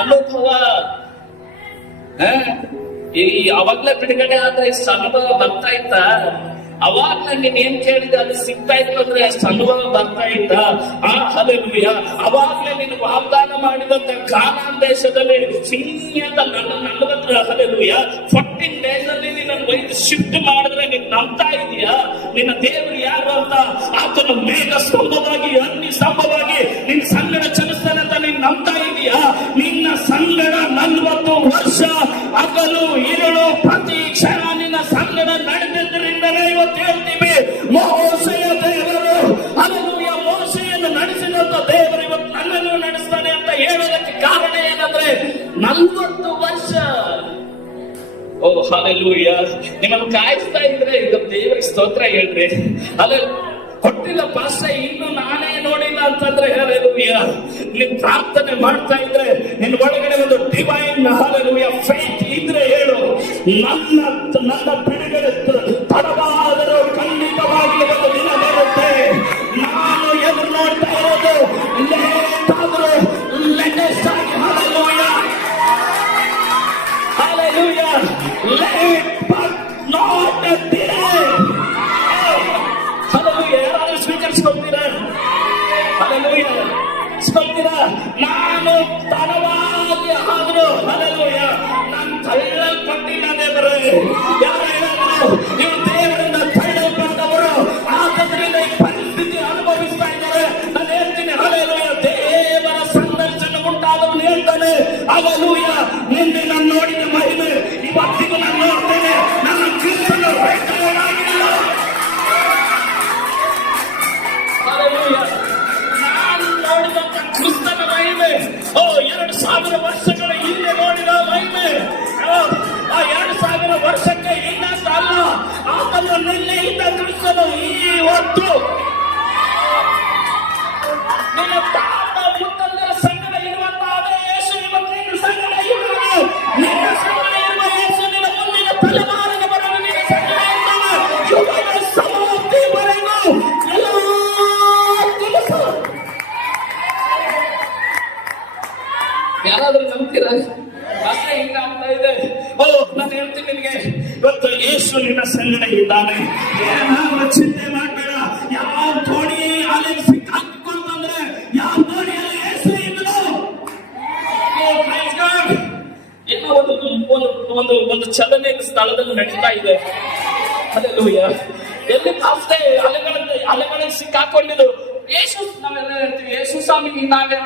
ಅನುಭವ. ಈ ಅವಾಗ್ಲೇ ಬಿಡುಗಡೆ ಆದ್ರೆ ಇಷ್ಟು ಅನುಭವ ಬರ್ತಾ ಇತ್ತ? ಅವಾಗ ನೀನ್ ಏನ್ ಕೇಳಿದೆ ಅದು ಸಿಗ್ತಾ ಇತ್ತು ಅಂದ್ರೆ ಅಷ್ಟು ಅನುಭವ ಬರ್ತಾ ಇತ್ತ? ಹಲ್ಲೆಲೂಯಾ. ಅವಾಗ್ಲೇ ನೀನು ವಾಗ್ದಾನ ಮಾಡಿದಂತ ಕಾನಾನ್ ದೇಶದಲ್ಲಿ ಸಿಂಹದ ನನ್ನ ಹಲ್ಲೆಲೂಯಾ 14 days ಅಲ್ಲಿ ನಿನ್ನ ಒಯ್ದು ಶಿಫ್ಟ್ ಮಾಡಿದ್ರೆ ನೀನ್ ನಂಬ್ತಾ ಇದೀಯಾ? ನಿನ್ನ ದೇವರು ಯಾರು ಅಂತ? ಆತನ ಮೇಘ ಸ್ತಂಭವಾಗಿ ಅಗ್ನಿ ಸ್ತಂಭವಾಗಿ ನಿನ್ ಸಂಗಡ ಚಲಿಸ್ತಾನೆ ಅಂತ ನೀನ್ ನಂಬ್ತಾ ಇದೀಯಾ? ನಿನ್ನ ಸಂಗಡ 40 ವರ್ಷ ಹಗಲು ಇರುಳು ಪ್ರತಿ ಕ್ಷಣ ನಿನ್ನ ಸಂಗಡ ನಡೆದಿದ್ದರಿಂದಲೇ ಇವತ್ತು ಹೇಳ್ತೀವಿ, ಮೋಸೆಯ ದೇವರು ಹಲ್ಲೆಲೂಯಾ, ಮೋಸೆಯನ್ನು ನಡೆಸಿದಂತ ದೇವರು ಇವತ್ತು ನನ್ನನ್ನು ನಡೆಸ್ತಾನೆ ಅಂತ ಹೇಳೋದಕ್ಕೆ ಕಾರಣ ಏನಂದ್ರೆ 40 ವರ್ಷ. ಓ ಹಲ್ಲೆಲೂಯಾ. ನಿಮ್ಮನ್ನು ಕಾಯಿಸ್ತಾ ಇದ್ರೆ ಈಗ ದೇವರಿಗೆ ಸ್ತೋತ್ರ ಹೇಳ್ರಿ. ಅಲ್ಲ ಕೊಟ್ಟಿಲ್ಲ ಪಾಸ್ಟ, ಇನ್ನು ನಾನೇ ನೋಡಿಲ್ಲ ಅಂತಂದ್ರೆ ಹಲ್ಲೆಲೂಯಾ. ನೀನ್ ಪ್ರಾರ್ಥನೆ ಮಾಡ್ತಾ ಇದ್ರೆ ನಿನ್ನ ಒಳಗಡೆ ಒಂದು ಡಿವೈನ್ ಹಲ್ಲೆಲೂಯಾ ಫೇತ್ ಇದ್ರೆ ಹೇಳು, ನನ್ನ ಬಿಡುಗಡೆ ತಡವಾದರೂ ಖಂಡಿತವಾಗಿ ಒಂದು ದಿನ ಬರುತ್ತೆ. ನಾನು ಎದುರು ನೋಡ್ತಾ ಇರೋದು ಲೇಟ್ ಆದ್ರೂ ಲೇಟೆಸ್ಟ್ ಆಗಿ hallelujah hallelujah late but not delay. Hallelujah. ಯಾರಾದ್ರೂ ಸ್ವೀಕರಿಸ್ಕೊಳ್ತೀರಾ? ಹಲ್ಲೆಲೂಯಾ ಸ್ಕೊಳ್ತೀರಾ? ನಾನು ತಡವಾಗಿ ಆದ್ರೂ ಹಲ್ಲೆಲೂಯಾ ನಾನು ತಳ್ಳಲ್ಪಟ್ಟಿಲ್ಲ ದೇವರೇ. ಯಾರು ಹೇಳಿದ್ರು ನೀವು ದೇವರಿಂದ ತಳ್ಳಲ್ಪಟ್ಟವರು ಆದ್ರಿಂದ ಈ ಪರಿಸ್ಥಿತಿ ಅನುಭವಿಸ್ತಾ ಇದ್ದಾರೆ? ನಾನು ಹೇಳ್ತೀನಿ ಹಲ್ಲೆಲೂಯಾ, ದೇವರ ಸಂದರ್ಶನ ಉಂಟಾದವನು ಹೇಳ್ತಾನೆ ಹಲ್ಲೆಲೂಯಾ, ಮುಂದೆ ನಾನು ನೋಡಿದ ಮಹಿಮೆ ಇವತ್ತಿಗೂ ನಾನು ನೋಡ್ತೇನೆ. ನನ್ನ ಕ್ರಿಸ್ತನ ಆಗಿಲ್ಲ. ಹಲ್ಲೆಲೂಯಾ. ನಾನು ನೋಡಿದಂತ ಕ್ರಿಸ್ತನ ಮಹಿಮೆ 2000 ವರ್ಷಗಳ ಹಿಂದೆ ನೋಡಿದ ಮಹಿಮೆ, ಆ 2000 ವರ್ಷಕ್ಕೆ ಇನ್ನಂತ ಅಲ್ಲ. ಆತನು ನಿನ್ನೆ ಇದ್ದ ಕ್ರಿಸ್ತನು ಇವತ್ತು ನಿನ್ನ ತಾತ ಮುತ್ತಂದರ ಸಂಗಡ ಇರುವಂತ ಅದೇ ಯೇಸು ಇವತ್ತು ನಿನ್ನ ಸಂಗಡ ಇರುವುದು. ನಿನ್ನ ಸಂಗಡ ಇರುವ ಯೇಸು ನಿನ್ನ ಮುಂದಿನ ತಲೆಮಾರಿಗೆ ಬರಲು ನಿನ್ನ ಸಂಗಡ ಇರ್ತಾನೆ. ಯುಗದ ಸಮಾಪ್ತಿವರೆಗೂ ಎಲ್ಲ ದಿವಸ. ಯಾರಾದ್ರೂ ನಂಬ್ತೀರಾ? ಅಷ್ಟೇ ಹಿಂಗ ಆಗ್ತಾ ಇದೆ. ನಾನು ಹೇಳ್ತೀನಿ ನಿನಗೆ, ಇವತ್ತು ಯೇಸು ನಿನ್ನ ಸಂಗಡ ಇದ್ದಾನೆ. ಏನಾದ್ರೂ ಚಿಂತೆ ಮಾಡಬೇಡ. ಯಾವ ತೋಡಿ ಅಲ್ಲಿ ಸಿಕ್ಕಾಕೊಂಡ್ಬಂದ್ರೆ ಯಾವ ತೋಡಿಯಲ್ಲಿ ಯೇಸು ಇದ್ರು. ಏನೋ ಒಂದು ಚಲನೆ ಸ್ಥಳದಲ್ಲಿ ನಡೀತಾ ಇದೆ. ಹಲ್ಲೆಲೂಯಾ. ಎಲ್ಲಿ ಅಷ್ಟೇ ಅಲೆಗಳಲ್ಲಿ ಸಿಕ್ಕಾಕೊಂಡಿದ್ದು ಯೇಸು. ನಾವೆಲ್ಲ ಹೇಳ್ತೀವಿ ಯೇಸು ಸ್ವಾಮಿ ನಾವೇ